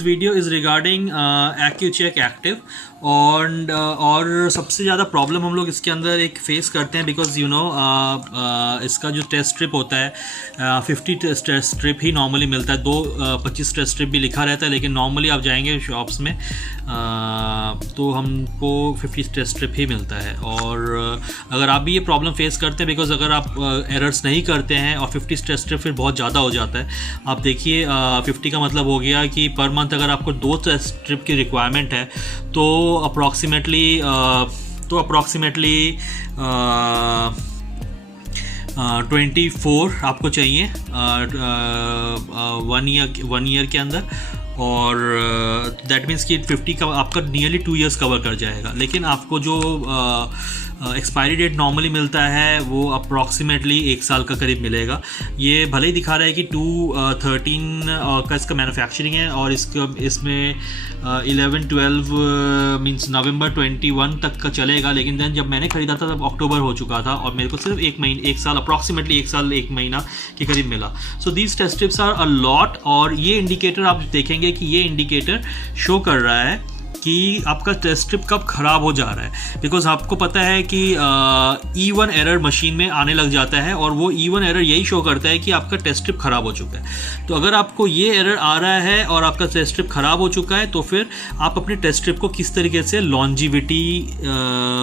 This video is regarding AccuCheck Active और सबसे ज़्यादा प्रॉब्लम हम लोग इसके अंदर एक फेस करते हैं बिकॉज इसका जो टेस्ट स्ट्रिप होता है 50 टेस्ट स्ट्रिप ही नॉर्मली मिलता है। 25 टेस्ट स्ट्रिप भी लिखा रहता है, लेकिन नॉर्मली आप जाएंगे शॉप्स में तो हमको 50 टेस्ट स्ट्रिप ही मिलता है। और अगर आप भी ये प्रॉब्लम फेस करते हैं बिकॉज अगर आप एरर्स नहीं करते हैं और 50 टेस्ट स्ट्रिप फिर बहुत ज़्यादा हो जाता है। आप देखिए 50 का मतलब हो गया कि पर मंथ अगर आपको 2 टेस्ट स्ट्रिप की रिक्वायरमेंट है तो अप्रॉक्सीमेटली 24 आपको चाहिए 1 ईयर के अंदर। और दैट मीन्स कि 50 का आपका नियरली 2 इयर्स कवर कर जाएगा। लेकिन आपको जो एक्सपायरी डेट नॉर्मली मिलता है वो अप्रॉक्सीमेटली 1 साल का करीब मिलेगा। ये भले ही दिखा रहा है कि 2013 का इसका मैन्युफैक्चरिंग है और इसमें 11-12 मीन्स नवंबर 21 तक का चलेगा। लेकिन दैन जब मैंने ख़रीदा था तब अक्टूबर हो चुका था और मेरे को सिर्फ 1 साल अप्रॉक्सीमेटली 1 साल 1 महीना के करीब मिला। So these test strips are a lot. और ये इंडिकेटर आप देखेंगे कि ये इंडिकेटर शो कर रहा है कि आपका टेस्ट स्ट्रिप कब ख़राब हो जा रहा है। बिकॉज आपको पता है कि E1 एरर मशीन में आने लग जाता है और वो E1 एरर यही शो करता है कि आपका टेस्ट स्ट्रिप ख़राब हो चुका है। तो अगर आपको ये एरर आ रहा है और आपका टेस्ट स्ट्रिप ख़राब हो चुका है तो फिर आप अपने टेस्ट स्ट्रिप को किस तरीके से लॉन्जिविटी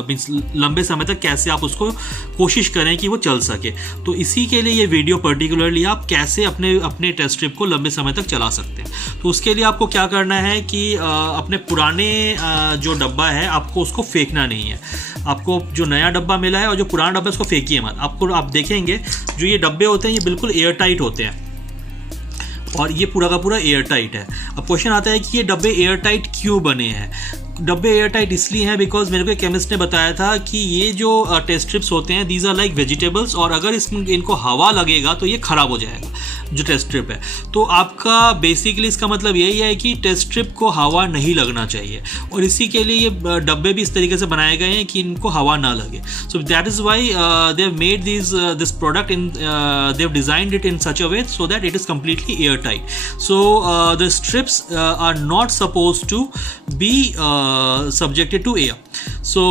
मीन्स लंबे समय तक कैसे आप उसको कोशिश करें कि वो चल सके। तो इसी के लिए ये वीडियो पर्टिकुलरली आप कैसे अपने टेस्ट स्ट्रिप को लंबे समय तक चला सकते हैं। तो उसके लिए आपको क्या करना है कि अपने पुराने जो डब्बा है आपको उसको फेंकना नहीं है। आपको जो नया डब्बा मिला है और जो पुराना डब्बा है उसको फेंकिए मत। आप देखेंगे जो ये डब्बे होते हैं ये बिल्कुल एयर टाइट होते हैं और ये पूरा का पूरा एयर टाइट है। अब क्वेश्चन आता है कि ये डब्बे एयर टाइट क्यों बने हैं। डब्बे एयर टाइट इसलिए हैं बिकॉज मेरे को एक केमिस्ट ने बताया था कि ये जो टेस्ट स्ट्रिप्स होते हैं दीज आर लाइक वेजिटेबल्स और अगर इनको हवा लगेगा तो ये ख़राब हो जाएगा जो टेस्ट स्ट्रिप है। तो आपका बेसिकली इसका मतलब यही है कि टेस्ट स्ट्रिप को हवा नहीं लगना चाहिए और इसी के लिए ये डब्बे भी इस तरीके से बनाए गए हैं कि इनको हवा ना लगे। So that is why they have made this product in they have designed it in such a way so that it is completely air tight. So the strips are not suppose to be subjected to air. So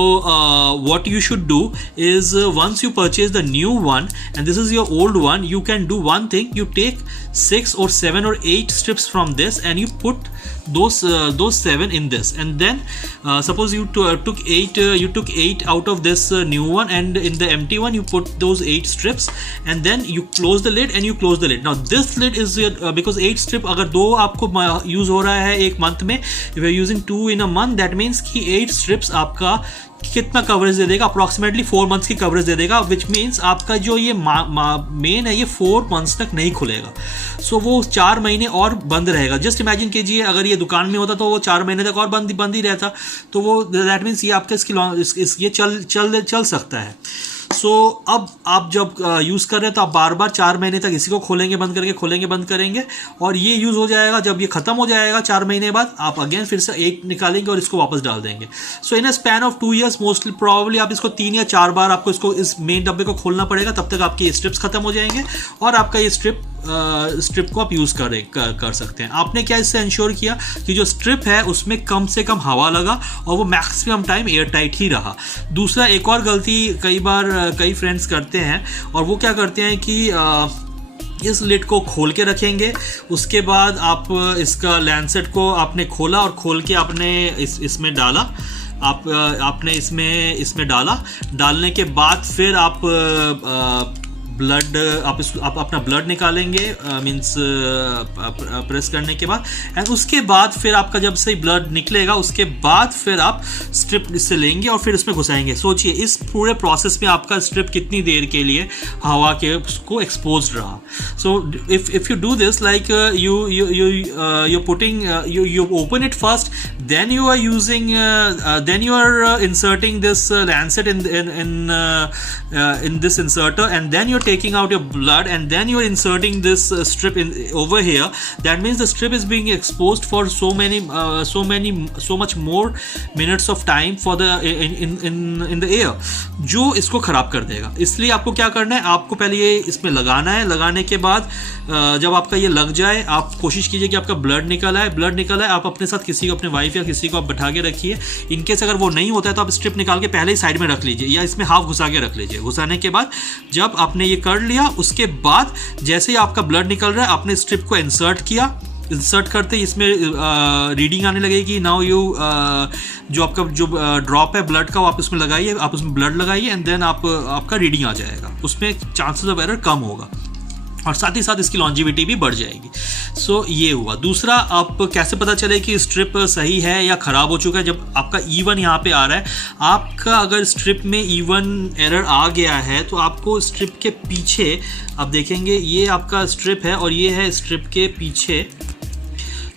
what you should do is once you purchase the new one and this is your old one, you can do one thing. You take 6 or 7 or 8 strips from this and you put those 7 in this, and then suppose you took 8 out of this new one and in the empty one you put those 8 strips and then you close the lid and you close the lid. Now this lid is because 8 strip अगर 2 आपको use हो रहा है एक month में, if you are using 2 in a month that means कि 8 strips आपका कितना कवरेज दे देगा, अप्रॉक्सीमेटली 4 मंथ्स की कवरेज दे देगा। विच मीन्स आपका जो ये मेन है ये 4 मंथ्स तक नहीं खुलेगा। सो वो 4 महीने और बंद रहेगा। जस्ट इमेजिन कीजिए अगर ये दुकान में होता तो वो 4 महीने तक और बंद ही रहता। तो वो दैट मीन्स ये आपका ये चल सकता है। सो अब आप जब यूज़ कर रहे हैं तो आप बार बार 4 महीने तक इसी को खोलेंगे बंद करेंगे और ये यूज़ हो जाएगा। जब ये ख़त्म हो जाएगा 4 महीने बाद आप अगेन फिर से 8 निकालेंगे और इसको वापस डाल देंगे। So in a span of 2 years mostly probably आप इसको 3 या 4 बार आपको इसको इस मेन डब्बे को खोलना पड़ेगा। तब तक आपके स्ट्रिप्स ख़त्म हो जाएंगे और आपका ये स्ट्रिप को आप यूज़ कर सकते हैं। आपने क्या इससे इंश्योर किया कि जो स्ट्रिप है उसमें कम से कम हवा लगा और वो मैक्सिमम टाइम एयर टाइट ही रहा। दूसरा एक और गलती कई फ्रेंड्स करते हैं और वो क्या करते हैं कि इस लिड को खोल के रखेंगे, उसके बाद आप इसका लैंसेट को आपने खोला और खोल के आपने इसमें डाला, आपने इसमें डालने के बाद फिर आप ब्लड आप अपना ब्लड निकालेंगे मींस प्रेस करने के बाद एंड उसके बाद फिर आपका जब से ब्लड निकलेगा उसके बाद फिर आप स्ट्रिप इससे लेंगे और फिर उसमें घुसाएंगे। सोचिए इस पूरे प्रोसेस में आपका स्ट्रिप कितनी देर के लिए हवा के उसको एक्सपोज रहा। So if you do this like you putting you open it first, then you are using then you are inserting this lancet in this inserter and then you're taking out your blood and then you're inserting this strip in over here, that means the strip is being exposed for so much more minutes of time for the in the air, जो इसको ख़राब कर देगा। इसलिए आपको क्या करना है, आपको पहले ये इसमें लगाना है। लगाने के बाद जब आपका ये लग जाए, आप कोशिश कीजिए कि आपका ब्लड निकल आए। ब्लड निकल आए, आप अपने साथ किसी को, अपने वाइफ या किसी को आप बैठा के रखिए। इनकेस अगर वो नहीं होता है तो आप स्ट्रिप निकाल के पहले ही साइड में रख लीजिए या इसमें हाफ घुसा के रख लीजिए। घुसाने के बाद जब आपने ये कर लिया, उसके बाद जैसे ही आपका ब्लड निकल रहा है, आपने स्ट्रिप को इंसर्ट किया। इंसर्ट करते ही इसमें रीडिंग आने लगेगी। नाउ यू जो आपका जो ड्रॉप है ब्लड का, वो आप इसमें लगाइए, आप उसमें ब्लड लगाइए एंड देन आपका रीडिंग आ जाएगा। उसमें चांसेस ऑफ एरर कम होगा और साथ ही साथ इसकी लॉन्जिविटी भी बढ़ जाएगी। सो ये हुआ। दूसरा, आप कैसे पता चले कि स्ट्रिप सही है या ख़राब हो चुका है? जब आपका E1 यहाँ पे आ रहा है, आपका अगर स्ट्रिप में E1 एरर आ गया है तो आपको स्ट्रिप के पीछे, आप देखेंगे ये आपका स्ट्रिप है और ये है स्ट्रिप के पीछे।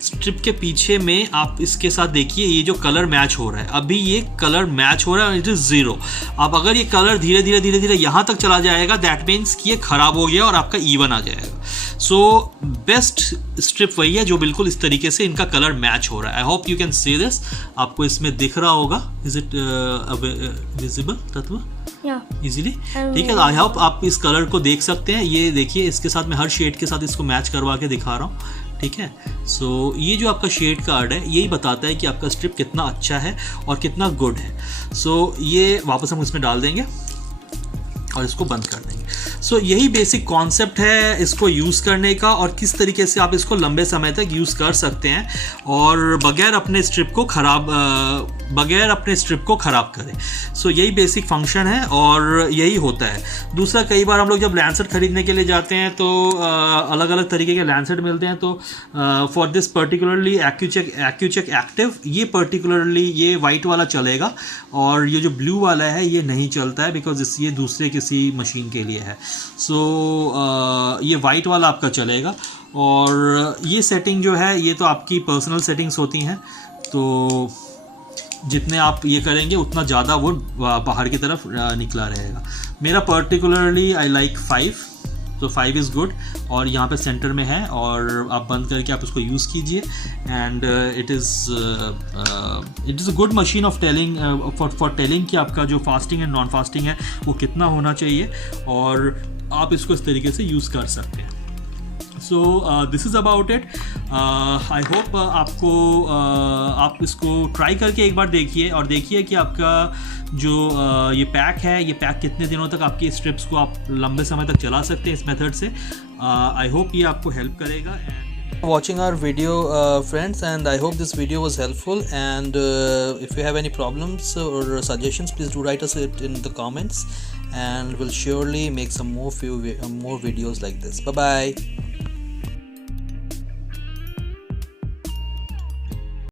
स्ट्रिप के पीछे में आप इसके साथ देखिए, ये जो कलर मैच हो रहा है, अभी ये कलर मैच हो रहा है, इट इज़ 0। अब अगर ये कलर धीरे धीरे यहाँ तक चला जाएगा, दैट मीन्स कि ये ख़राब हो गया और आपका E1 आ जाएगा। सो बेस्ट स्ट्रिप वही है जो बिल्कुल इस तरीके से इनका कलर मैच हो रहा है। I hope you can see this. आपको इसमें दिख रहा होगा, इज इट विजिबल तत्व इजीली? ठीक है, आई होप आप इस कलर को देख सकते हैं। ये देखिए, इसके साथ मैं हर शेड के साथ इसको मैच करवा के दिखा रहा हूँ। ठीक है, सो ये जो आपका शेड कार्ड है, यही बताता है कि आपका स्ट्रिप कितना अच्छा है और कितना गुड है। सो ये वापस हम इसमें डाल देंगे और इसको बंद कर देंगे। सो यही बेसिक कॉन्सेप्ट है इसको यूज़ करने का और किस तरीके से आप इसको लंबे समय तक यूज़ कर सकते हैं और बगैर अपने स्ट्रिप को ख़राब करें। सो यही बेसिक फंक्शन है और यही होता है। दूसरा, कई बार हम लोग जब लैंसेट ख़रीदने के लिए जाते हैं तो अलग अलग तरीके के लैंसेट मिलते हैं। तो फॉर दिस पर्टिकुलरली एक्यूचेक एक्टिव, ये पर्टिकुलरली ये वाइट वाला चलेगा और ये जो ब्लू वाला है ये नहीं चलता है, बिकॉज ये दूसरे किसी मशीन के लिए है। सो ये वाइट वाला आपका चलेगा और ये सेटिंग जो है ये तो आपकी पर्सनल सेटिंग्स होती हैं, तो जितने आप ये करेंगे उतना ज़्यादा वो बाहर की तरफ निकला रहेगा। मेरा पर्टिकुलरली आई लाइक 5, तो 5 इज़ गुड और यहाँ पे सेंटर में है और आप बंद करके आप उसको यूज़ कीजिए and it is a good machine of telling for telling कि आपका जो फास्टिंग एंड नॉन फास्टिंग है वो कितना होना चाहिए और आप इसको इस तरीके से यूज़ कर सकते हैं। So this is about it. I hope आपको आप इसको ट्राई करके एक बार देखिए और देखिए कि आपका जो ये पैक है, ये पैक कितने दिनों तक आपकी स्ट्रिप्स को आप लंबे समय तक चला सकते हैं इस मेथड से। आई होप ये आपको हेल्प करेगा। Watching our video friends, and I hope this video was helpful, and if you have any problems or suggestions, please do write us it in the comments and we'll surely make some more videos like this. Bye bye.